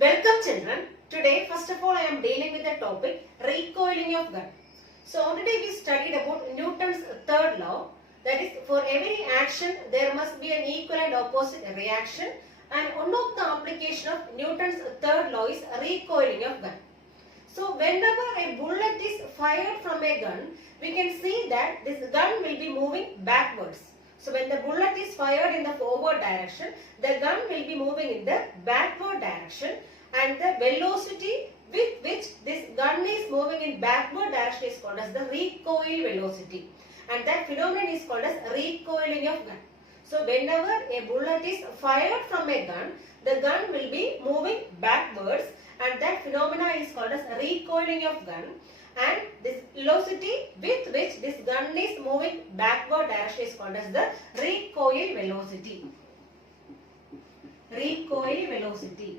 Welcome children. Today first of all I am dealing with the topic recoiling of gun. So already we studied about Newton's third law, that is for every action there must be an equal and opposite reaction, and one of the application of Newton's third law is recoiling of gun. So whenever a bullet is fired from a gun, we can see that this gun will be moving backwards. So when the bullet is fired in the forward direction, the gun will be moving in the backward direction, and the velocity with which this gun is moving in backward direction is called as the recoil velocity, and that phenomenon is called as recoiling of gun. So whenever a bullet is fired from a gun, the gun will be moving backwards, and that phenomena is called as recoiling of gun, and this velocity with which this gun is moving backward direction is called as the recoil velocity. Recoil velocity.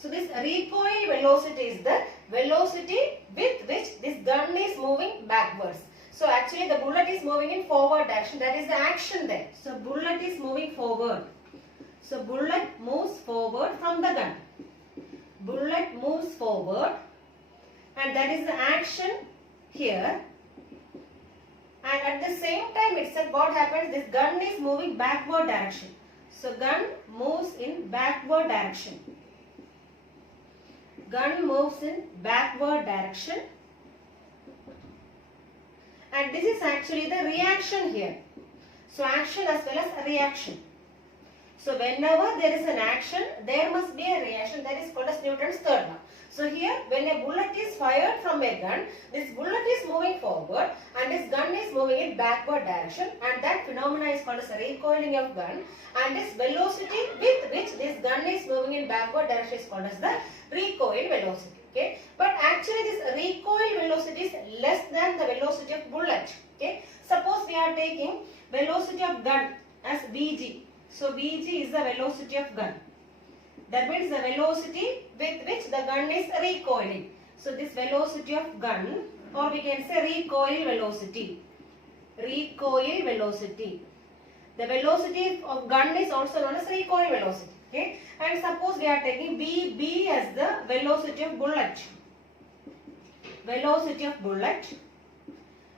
So this recoil velocity is the velocity with which this gun is moving backwards. So actually the bullet is moving in forward direction, that is the action there. So bullet is moving forward. So bullet moves forward from the gun. Bullet moves forward, and that is the action here. And at the same time itself what happens, this gun is moving backward direction. So gun moves in backward direction. Gun moves in backward direction, and this is actually the reaction here. So action as well as reaction. So whenever there is an action, there must be a reaction, that is called as Newton's third law. So here when a bullet is fired from a gun, this bullet is moving forward and this gun is moving in backward direction, and that phenomena is called as recoiling of gun, and this velocity with which this gun is moving in backward direction is called as the recoil velocity. Okay, but actually this recoil velocity is less than the velocity of bullet. Okay, suppose we are taking velocity of gun as Vg. So Vg is the velocity of gun. That means the velocity with which the gun is recoiling. So this velocity of gun, or we can say recoil velocity. Recoil velocity. The velocity of gun is also known as recoil velocity. Okay, and suppose we are taking Vb as the velocity of bullet. Velocity of bullet.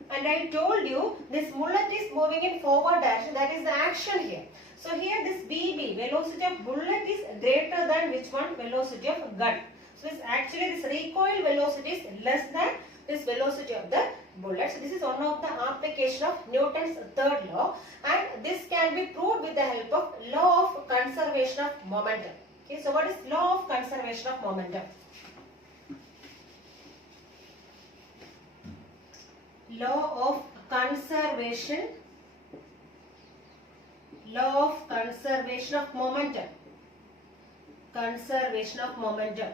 And I told you this bullet is moving in forward direction, that is the action here. So here this Vb, velocity of bullet, is greater than which one? Velocity of gun. So this actually this recoil velocity is less than this velocity of the bullet. So this is one of the application of Newton's third law, and this can be proved with the help of law of conservation of momentum. Okay, so what is law of conservation of momentum? Law of conservation. Law of conservation of momentum. Conservation of momentum.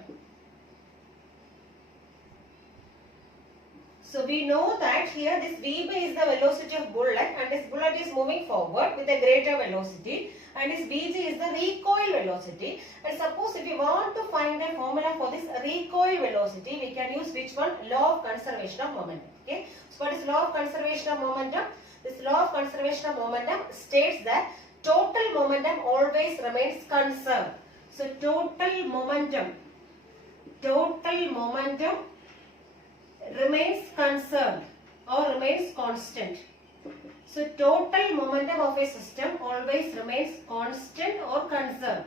So we know that here this Vb is the velocity of bullet, and this bullet is moving forward with a greater velocity, and this Vg is the recoil velocity. And suppose if we want to find a formula for this recoil velocity, we can use which one? Law of conservation of momentum. Okay. So what is law of conservation of momentum? This law of conservation of momentum states that total momentum always remains conserved. So total momentum remains conserved or remains constant. So total momentum of a system always remains constant or conserved.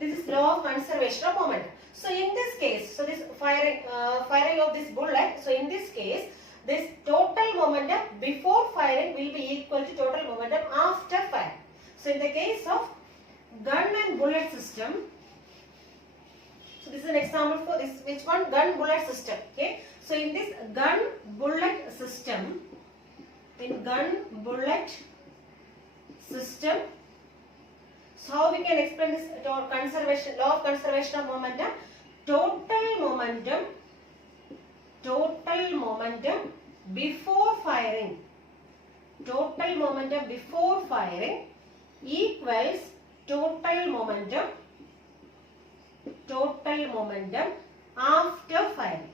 This is law of conservation of momentum. So in this case, so this firing of this bullet, so in this case, this total momentum before firing will be equal to total momentum after firing. So in the case of gun and bullet system, so this is an example for this, which one? Gun bullet system. Okay. So in this gun bullet system, so how we can explain this conservation, law of conservation of momentum? Total momentum before firing. Total momentum before firing equals total momentum after firing.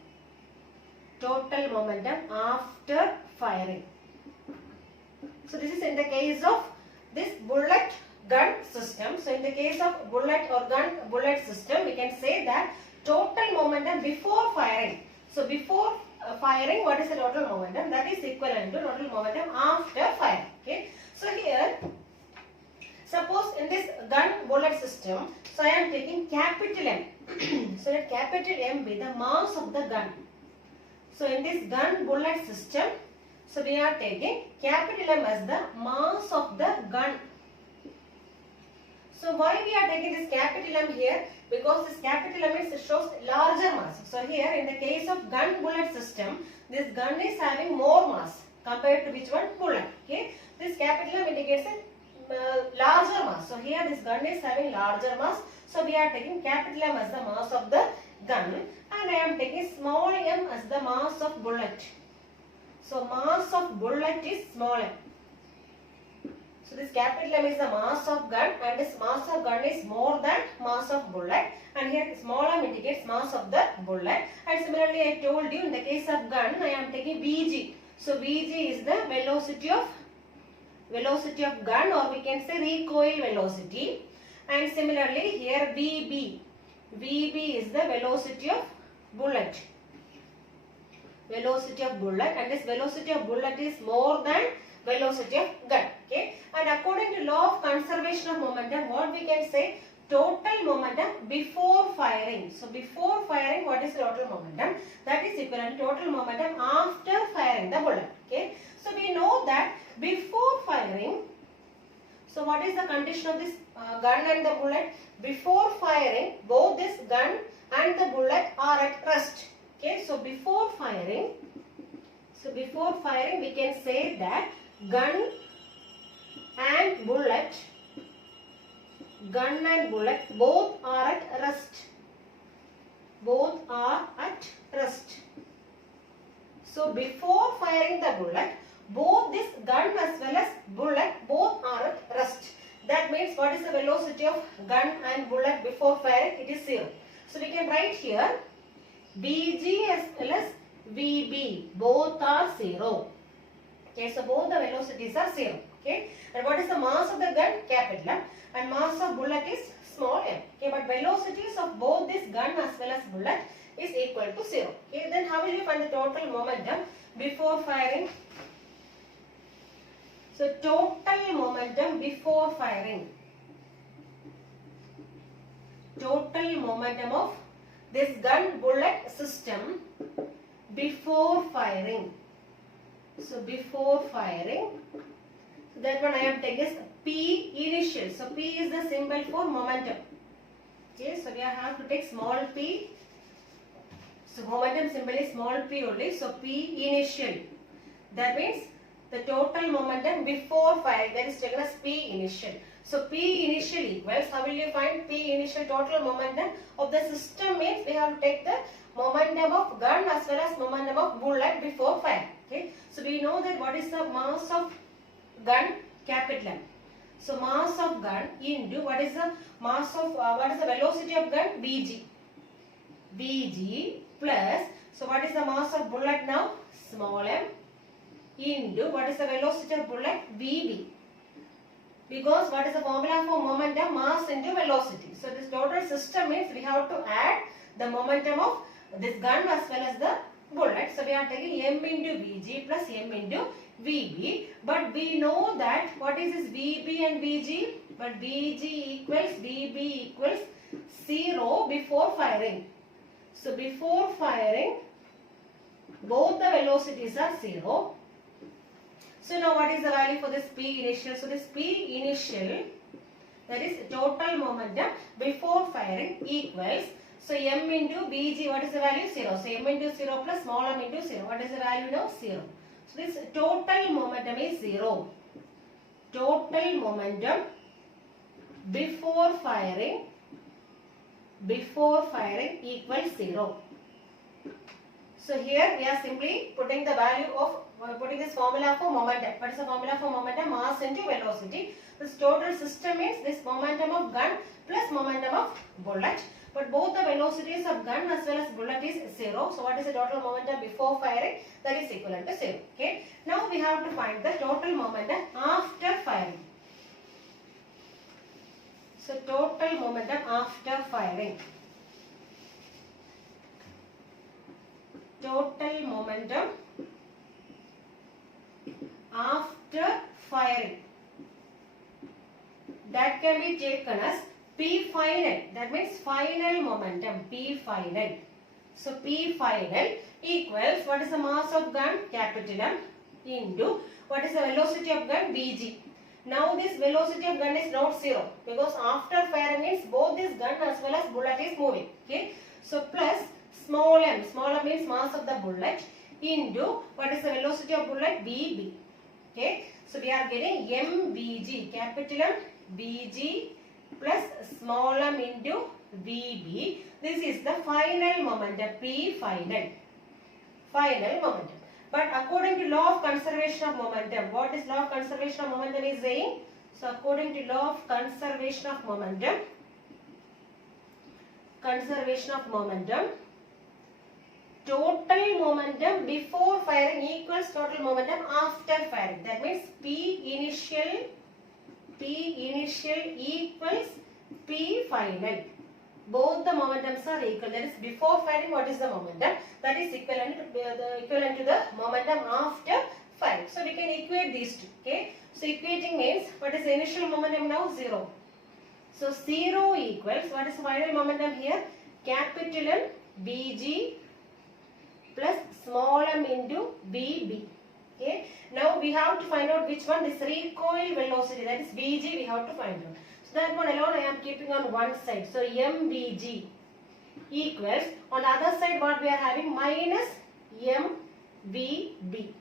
Total momentum after firing. So this is in the case of this bullet gun system. So in the case of bullet or bullet system, we can say that total momentum before firing. So before firing, what is the total momentum? That is equivalent to total momentum after firing. Okay. So here, suppose in this gun bullet system, so I am taking capital M. So let capital M be the mass of the gun. So in this gun bullet system, so we are taking capital M as the mass of the gun. So why we are taking this capital M here? Because this capital M is shows larger mass. So here in the case of gun bullet system, this gun is having more mass compared to which one? Bullet. Okay. This capital M indicates a larger mass. So here this gun is having larger mass. So we are taking capital M as the mass of the gun, and I am taking small m as the mass of bullet. So mass of bullet is small m. So this capital M is the mass of gun, and this mass of gun is more than mass of bullet, and here small m indicates mass of the bullet. And similarly, I told you in the case of gun, I am taking Vg. So Vg is the velocity of gun, or we can say recoil velocity. And similarly here Vb is the velocity of bullet. And this velocity of bullet is more than velocity of gun. Okay. And according to law of conservation of momentum, what we can say? Total momentum before firing. So before firing, what is total momentum? That is equivalent to total momentum after firing the bullet. Okay. So we know that before firing, so what is the condition of this gun and the bullet? Before firing, both this gun and the bullet are at rest. Okay, so before firing, we can say that gun and bullet both are at rest. So before firing the bullet, both this gun as well as bullet both are at rest. That means what is the velocity of gun and bullet before firing? It is 0. So we can write here Vg as well as Vb both are 0. Okay, so both the velocities are 0. Okay, and what is the mass of the gun? Capital M, and mass of bullet is small m. Okay, but velocities of both this gun as well as bullet is equal to 0. Okay, then how will you find the total momentum before firing? So total momentum before firing. Total momentum of this gun bullet system before firing. So before firing, that one I am taking is P initial. So P is the symbol for momentum. Okay, so we have to take small p. So momentum symbol is small p only. So P initial. That means the total momentum before firing, that is taken as P initial. So P initial equals, how will you find P initial? Total momentum of the system means we have to take the momentum of gun as well as momentum of bullet before firing. Okay, so we know that what is the mass of gun? Capital M. So mass of gun into what is the mass of what is the velocity of gun? Vg plus, so what is the mass of bullet now? Small m, into what is the velocity of bullet? Vb. Because what is the formula for momentum? Mass into velocity. So this total system means we have to add the momentum of this gun as well as the bullet. So we are taking m into Vg plus m into Vb. But we know that what is this Vb and Vg? But Vg equals Vb equals 0 before firing. So before firing, both the velocities are 0. So now what is the value for this P initial? So this P initial, that is total momentum before firing, equals, so m into Vg, what is the value? 0. So m into 0 plus small m into 0. What is the value now? 0. So this total momentum is 0. Total momentum before firing equals 0. So here we are simply putting the value of putting this formula for momentum. What is the formula for momentum? Mass into velocity. This total system means this momentum of gun plus momentum of bullet. But both the velocities of gun as well as bullet is 0. So what is the total momentum before firing? That is equivalent to 0. Okay. Now we have to find the total momentum after firing. So total momentum after firing. Total momentum after firing. That can be taken as P final. That means final momentum. P final. So P final equals what is the mass of gun? Capital M into what is the velocity of gun? Vg. Now this velocity of gun is not zero because after firing means both this gun as well as bullet is moving. Okay. So plus small m. Small m means mass of the bullet into what is the velocity of bullet? Vb. Okay. So we are getting mvg. Capital M Vg plus small m into Vb. This is the final momentum, P final. Final momentum. But according to law of conservation of momentum, what is law of conservation of momentum is saying? So according to law of conservation of momentum, total momentum before firing equals total momentum after firing. That means P initial equals P final. Both the momentums are equal. That is before firing what is the momentum? That is equivalent to the momentum after firing. So we can equate these two. Okay. So equating means what is the initial momentum now? 0. So 0 equals what is the final momentum here? Capital M Vg plus small m into Vb. Okay. Now we have to find out which one, this recoil velocity, that is Vg we have to find out. So that one alone I am keeping on one side. So mvg equals, on the other side what we are having? Minus mvb.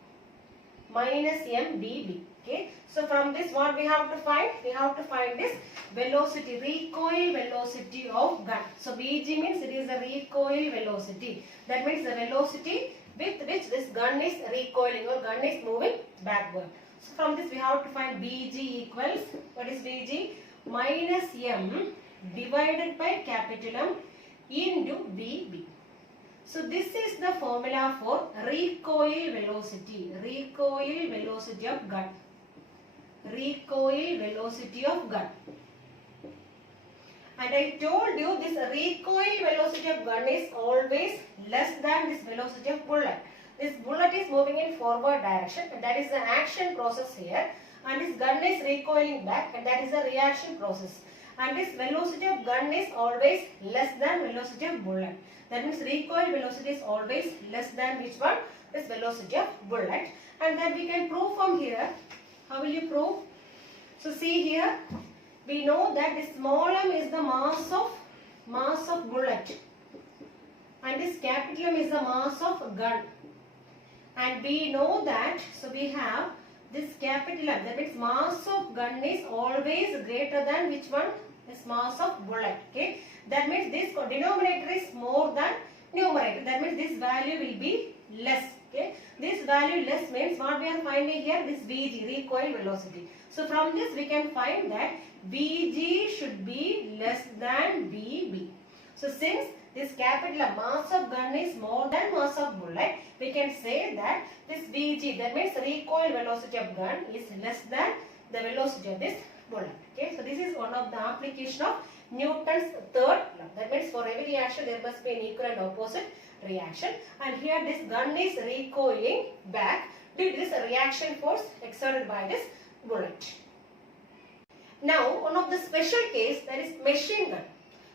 Minus mvb. Okay. So from this what we have to find? We have to find this velocity, recoil velocity of gun. So Vg means it is the recoil velocity. That means the velocity with which this gun is recoiling or gun is moving backward. So from this we have to find Vg equals, what is Vg? Minus m divided by capital M into Vb. So this is the formula for recoil velocity. Recoil velocity of gun. Recoil velocity of gun. And I told you this recoil velocity of gun is always less than this velocity of bullet. This bullet is moving in forward direction and that is the action process here. And this gun is recoiling back and that is the reaction process. And this velocity of gun is always less than velocity of bullet. That means recoil velocity is always less than which one? This velocity of bullet. And then we can prove from here. How will you prove? So see here. We know that this small m is the mass of bullet and this capital M is the mass of gun, and we know that, so we have this capital M, that means mass of gun is always greater than which one? This mass of bullet. Okay, that means this denominator is more than numerator. That means this value will be less. Okay, this value less means what we are finding here? This Vg, recoil velocity. So from this we can find that Vg should be less than Vb. So since this capital mass of gun is more than mass of bullet, we can say that this Vg, that means recoil velocity of gun, is less than the velocity of this bullet. Okay, so this is one of the application of Newton's third law. That means for every reaction there must be an equal and opposite reaction, and here this gun is recoiling back due to this reaction force exerted by this bullet. Now one of the special case, that is machine gun.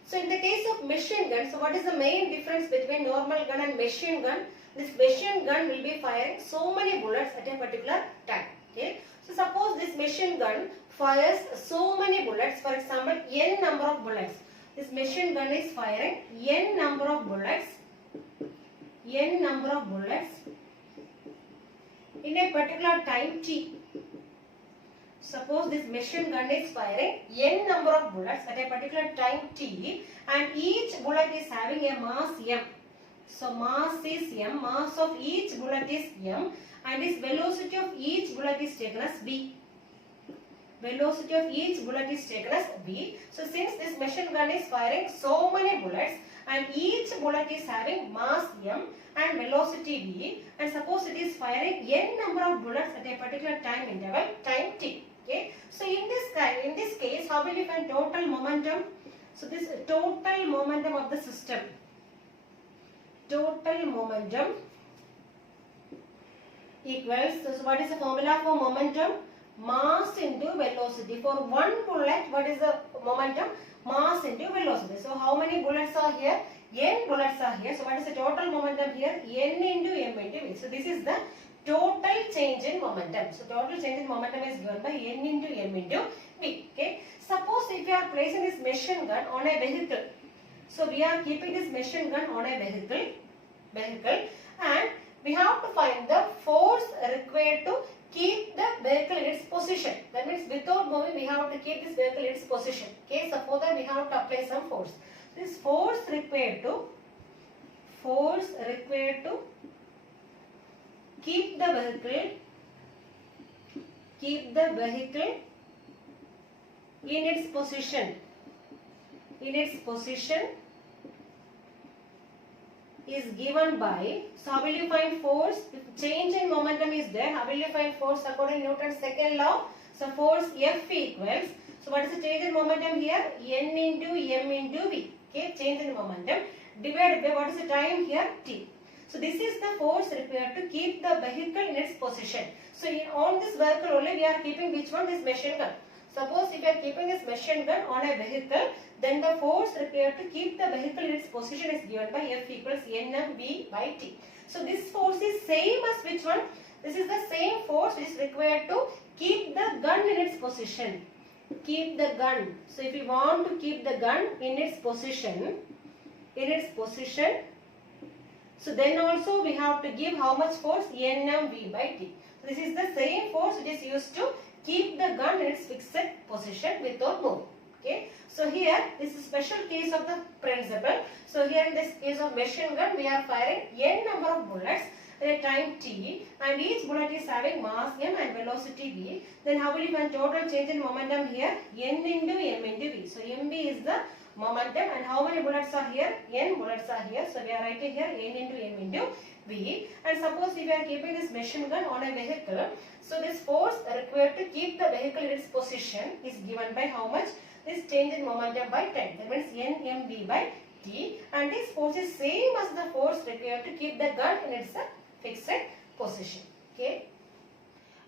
So in the case of machine gun, so what is the main difference between normal gun and machine gun? This machine gun will be firing so many bullets at a particular time. Okay. So suppose this machine gun fires so many bullets, for example n number of bullets. This machine gun is firing n number of bullets in a particular time t. Suppose this machine gun is firing n number of bullets at a particular time t, and each bullet is having a mass m. So mass is m, mass of each bullet is m, and this velocity of each bullet is taken as v. Velocity of each bullet is taken as v. So since this machine gun is firing so many bullets and each bullet is having mass m and velocity v, and suppose it is firing n number of bullets at a particular time interval, time t. Okay. So in this case, how will you find total momentum? So this total momentum of the system. Total momentum equals, so what is the formula for momentum? Mass into velocity. For one bullet, what is the momentum? Mass into velocity. So how many bullets are here? N bullets are here. So what is the total momentum here? N into M into V. So this is the total change in momentum. So total change in momentum is given by N into M into V. Okay. Suppose if you are placing this machine gun on a vehicle. So we are keeping this machine gun on a vehicle and we have to find the force required to keep the vehicle in its position. That means without moving we have to keep this vehicle in its position. Okay, so for that we have to apply some force. This force required to keep the vehicle in its position is given by, so how will you find force? If change in momentum is there, how will you find force according to Newton's second law? So force F equals, so what is the change in momentum here? N into M into V. Okay, change in momentum divided by what is the time here? T. So this is the force required to keep the vehicle in its position. So on this vehicle only we are keeping which one? This machine gun. Suppose if you are keeping this machine gun on a vehicle, then the force required to keep the vehicle in its position is given by F equals Nm by T. So this force is same as which one? This is the same force which is required to keep the gun in its position. Keep the gun. So if you want to keep the gun in its position, so then also we have to give how much force? Nm by T. So this is the same force which is used to keep the gun in its fixed position without moving. Okay. So here this is a special case of the principle. So here in this case of machine gun we are firing n number of bullets at a time t and each bullet is having mass m and velocity v. Then how will you find total change in momentum here? N into m into v. So mv is the momentum and how many bullets are here? N bullets are here. So we are writing here n into m into v. And suppose if we are keeping this machine gun on a vehicle, so this force required to keep the vehicle in its position is given by how much? This change in momentum by time. That means Nmv by T, and this force is same as the force required to keep the gun in its fixed position. Okay.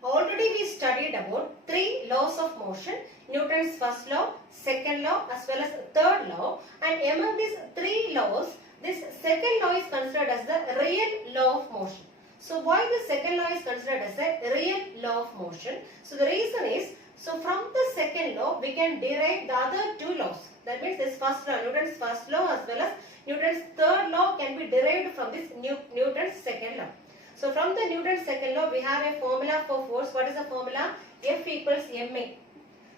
Already we studied about 3 laws of motion, Newton's first law, second law as well as third law, and among these 3 laws, this second law is considered as the real law of motion. So why the second law is considered as a real law of motion? So the reason is, so from the second law we can derive the other 2 laws. That means this first law, Newton's first law as well as Newton's third law can be derived from this Newton's second law. So from the Newton's second law we have a formula for force. What is the formula? F equals ma.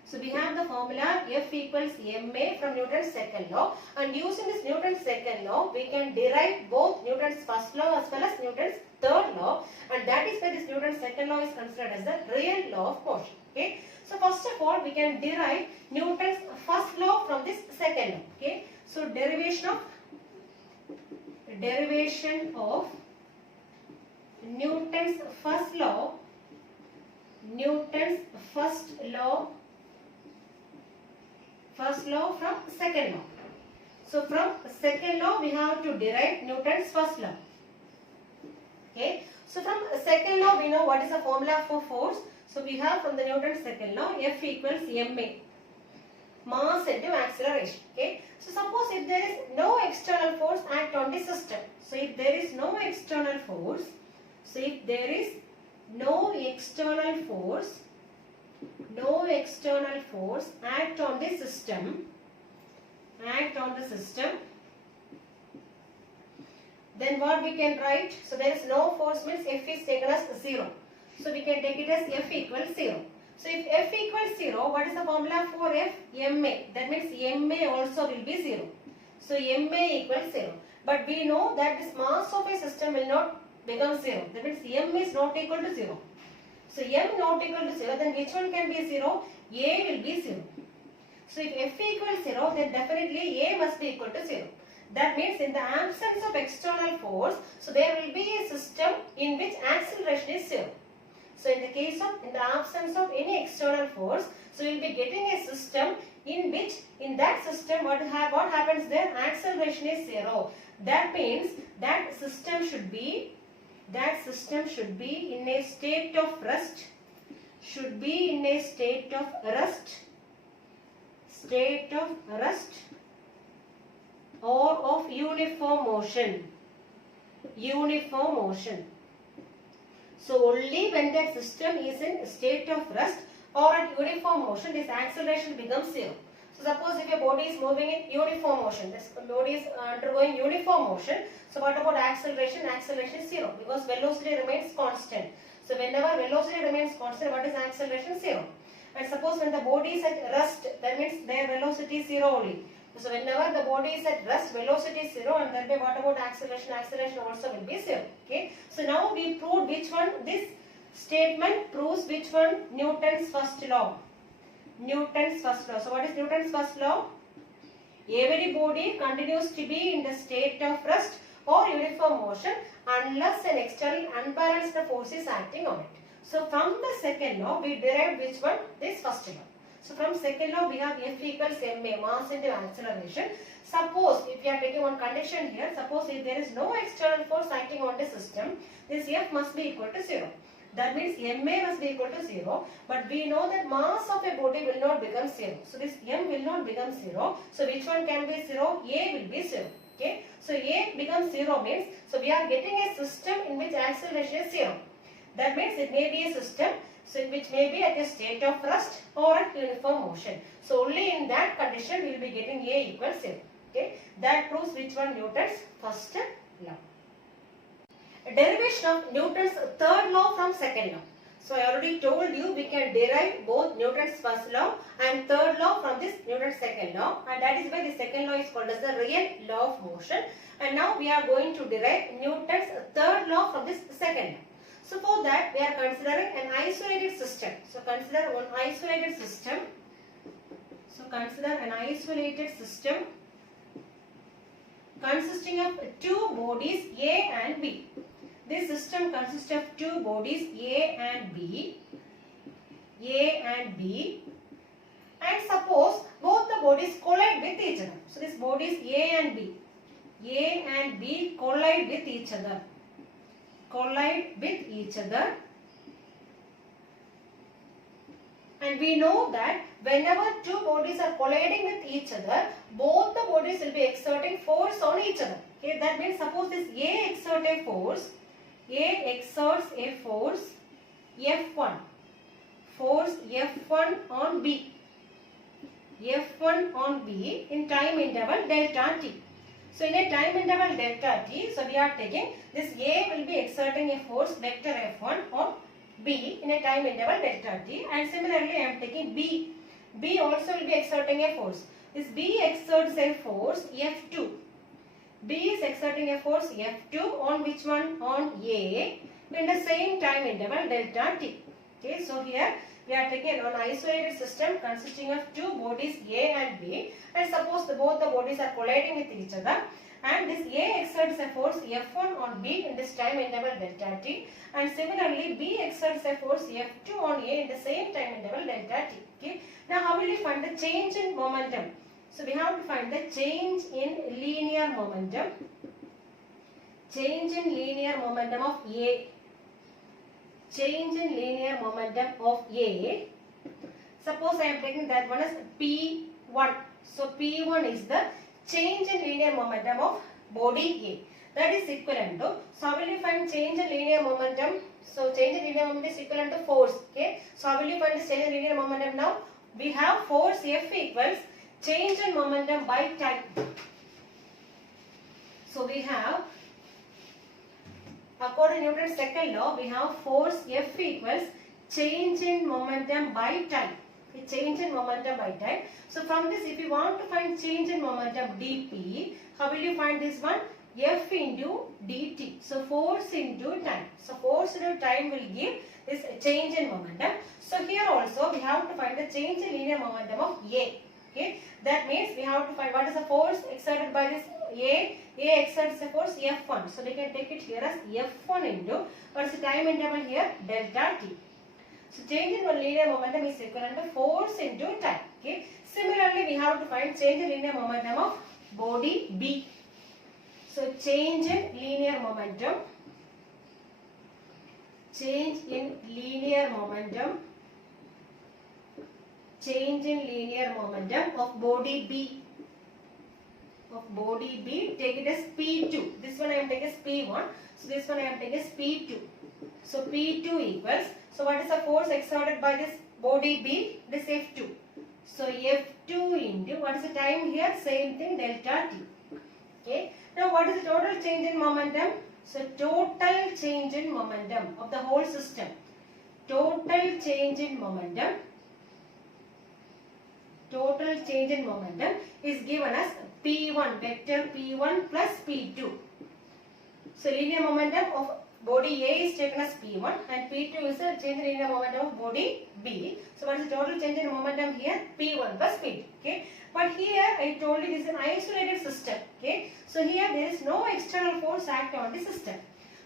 So we have the formula F equals ma from Newton's second law, and using this Newton's second law we can derive both Newton's first law as well as Newton's third law, and that is why this Newton's second law is considered as the real law of motion. Okay. So first of all we can derive Newton's first law from this second law. Okay. So derivation of Newton's first law from second law. So from second law we have to derive Newton's first law. Okay. So from second law we know what is the formula for force. So we have from the Newton's second law F equals ma, mass into acceleration. Okay. So suppose if there is no external force act on the system. So if there is no external force, act on the system, then what we can write? So there is no force means F is taken as 0. So we can take it as F equals 0. So if F equals 0, what is the formula for F? ma. That means ma also will be 0. So ma equals 0. But we know that this mass of a system will not become 0. That means m is not equal to 0. So m not equal to 0, then which one can be 0? A will be 0. So if F equals 0, then definitely A must be equal to 0. That means in the absence of external force, so there will be a system in which acceleration is 0. So in the absence of any external external force. So we will be getting a system in which, in that system, what happens there? Acceleration is zero. That means that system should be in a state of rest. Should be in a state of rest. State of rest or of uniform motion. Uniform motion. So only when that system is in a state of rest or at uniform motion, this acceleration becomes zero. So suppose if a body is moving in uniform motion, this body is undergoing uniform motion. So what about acceleration? Acceleration is zero because velocity remains constant. So whenever velocity remains constant, what is acceleration? Zero. And suppose when the body is at rest, that means their velocity is zero only. So whenever the body is at rest, velocity is zero, and thereby what about acceleration? Acceleration also will be zero. Okay. So now we proved which one? This statement proves which one? Newton's first law. Newton's first law. So what is Newton's first law? Every body continues to be in the state of rest or uniform motion unless an external unbalanced force is acting on it. So from the second law, we derived which one? This first law. So from second law, we have F equals ma, mass into acceleration. Suppose if we are taking one condition here, suppose if there is no external force acting on the system, this F must be equal to 0. That means ma must be equal to 0. But we know that mass of a body will not become 0. So this m will not become 0. So which one can be 0? A will be 0. Okay. So A becomes 0 means, so we are getting a system in which acceleration is 0. That means it may be a system which may be at a state of rest or at uniform motion. So only in that condition we will be getting A equals 0. Okay. That proves which one? Newton's first law. A derivation of Newton's third law from second law. So I already told you we can derive both Newton's first law and third law from this Newton's second law, and that is why the second law is called as the real law of motion. And now we are going to derive Newton's third law from this second law. So for that we are considering an isolated system. So consider one isolated system. So consider an isolated system consisting of two bodies A and B. This system consists of two bodies A and B. And suppose both the bodies collide with each other. So this bodies A and B. A and B collide with each other. And we know that whenever two bodies are colliding with each other, both the bodies will be exerting force on each other. Okay, that means suppose this A exerts a force F1. Force F1 on B. In time interval delta t. So in a time interval delta t, so we are taking this A will be exerting a force vector F1 on B in a time interval delta t, and similarly I am taking B. B also will be exerting a force. This B exerts a force F2. B is exerting a force F2 on which one? On A in the same time interval delta t. Okay, so here we are taking an isolated system consisting of two bodies A and B, and suppose both the bodies are colliding with each other, and this A exerts a force F1 on B in this time interval delta t, and similarly B exerts a force F2 on A in the same time interval delta t. Okay. Now how will we find the change in momentum? So we have to find the change in linear momentum. Change in linear momentum of A. Change in linear momentum of A. Suppose I am taking that one as P1. So P1 is the change in linear momentum of body A. That is equivalent to, so how will you find change in linear momentum? So change in linear momentum is equivalent to force. Okay. So how will you find this change in linear momentum now? We have force F equals change in momentum by time. So we have, according to Newton's second law, we have force F equals change in momentum by time. Change in momentum by time. So from this, if you want to find change in momentum dP, how will you find this one? F into dt. So force into time. So force into time will give this change in momentum. So here also we have to find the change in linear momentum of A. Okay. That means we have to find what is the force exerted by this A. A exerts the force F1. So we can take it here as F1 into, what is the time interval here? Delta t. So change in one linear momentum is equivalent to force into time. Okay. Similarly, we have to find change in linear momentum of body B. So change in linear momentum. Change in linear momentum. Change in linear momentum of body B. Of body B, take it as P2. This one I am taking as P1. So this one I am taking as P2. So P2 equals, so what is the force exerted by this body B? It is F2. So F2 into, what is the time here? Same thing, delta T. Okay. Now what is the total change in momentum? So total change in momentum of the whole system. Total change in momentum. Total change in momentum is given as P1, vector P1 plus P2. So linear momentum of body A is taken as P1 and P2 is the change in linear momentum of body B. So what is the total change in momentum here? P1 plus P2. Okay. But here I told you this is an isolated system. Okay. So here there is no external force acting on the system.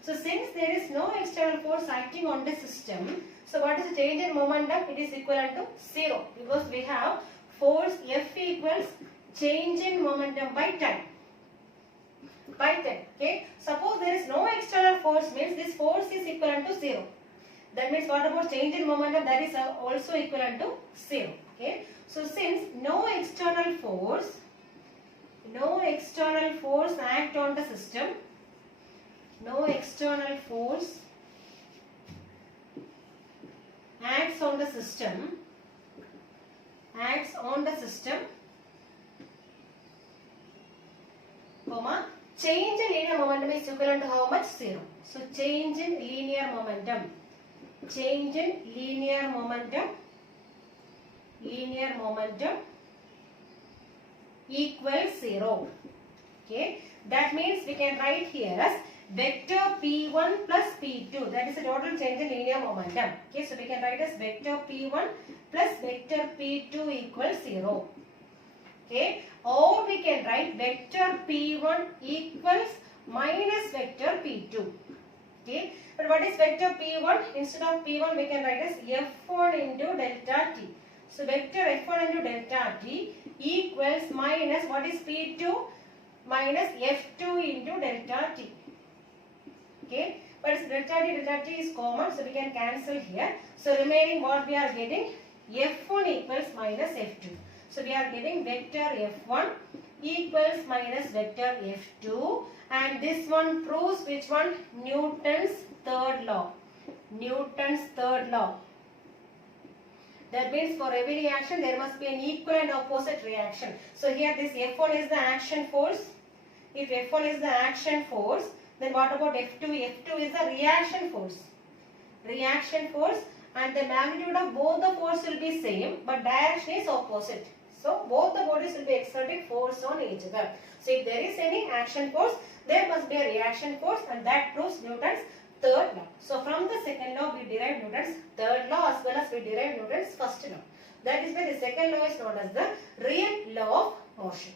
So since there is no external force acting on the system, so what is the change in momentum? It is equivalent to 0 because we have force F equals change in momentum by time. By time. Okay. Suppose there is no external force means this force is equivalent to 0. That means what about change in momentum? That is also equivalent to 0. Okay. So since no external force act on the system, no external force acts on the system, comma, change in linear momentum is equivalent to how much? 0. So change in linear momentum equals 0. Okay. That means we can write here as vector P1 plus P2. That is the total change in linear momentum. Okay. So we can write as vector P1 plus vector P2 equals 0. Okay. Or we can write vector P1 equals minus vector P2. Okay. But what is vector P1? Instead of P1 we can write as F1 into delta T. So vector F1 into delta T equals minus what is P2? Minus F2 into delta T. Okay. But delta T is common, so we can cancel here. So remaining what we are getting? F1 equals minus F2. So we are getting vector F1 equals minus vector F2, and this one proves which one? Newton's third law. Newton's third law. That means for every reaction there must be an equal and opposite reaction. So here this F1 is the action force. If F1 is the action force, then what about F2? F2 is the reaction force. Reaction force, and the magnitude of both the force will be same, but direction is opposite. So both the bodies will be exerting force on each other. So if there is any action force, there must be a reaction force, and that proves Newton's third law. So from the second law we derive Newton's third law as well as we derive Newton's first law. That is why the second law is known as the real law of motion.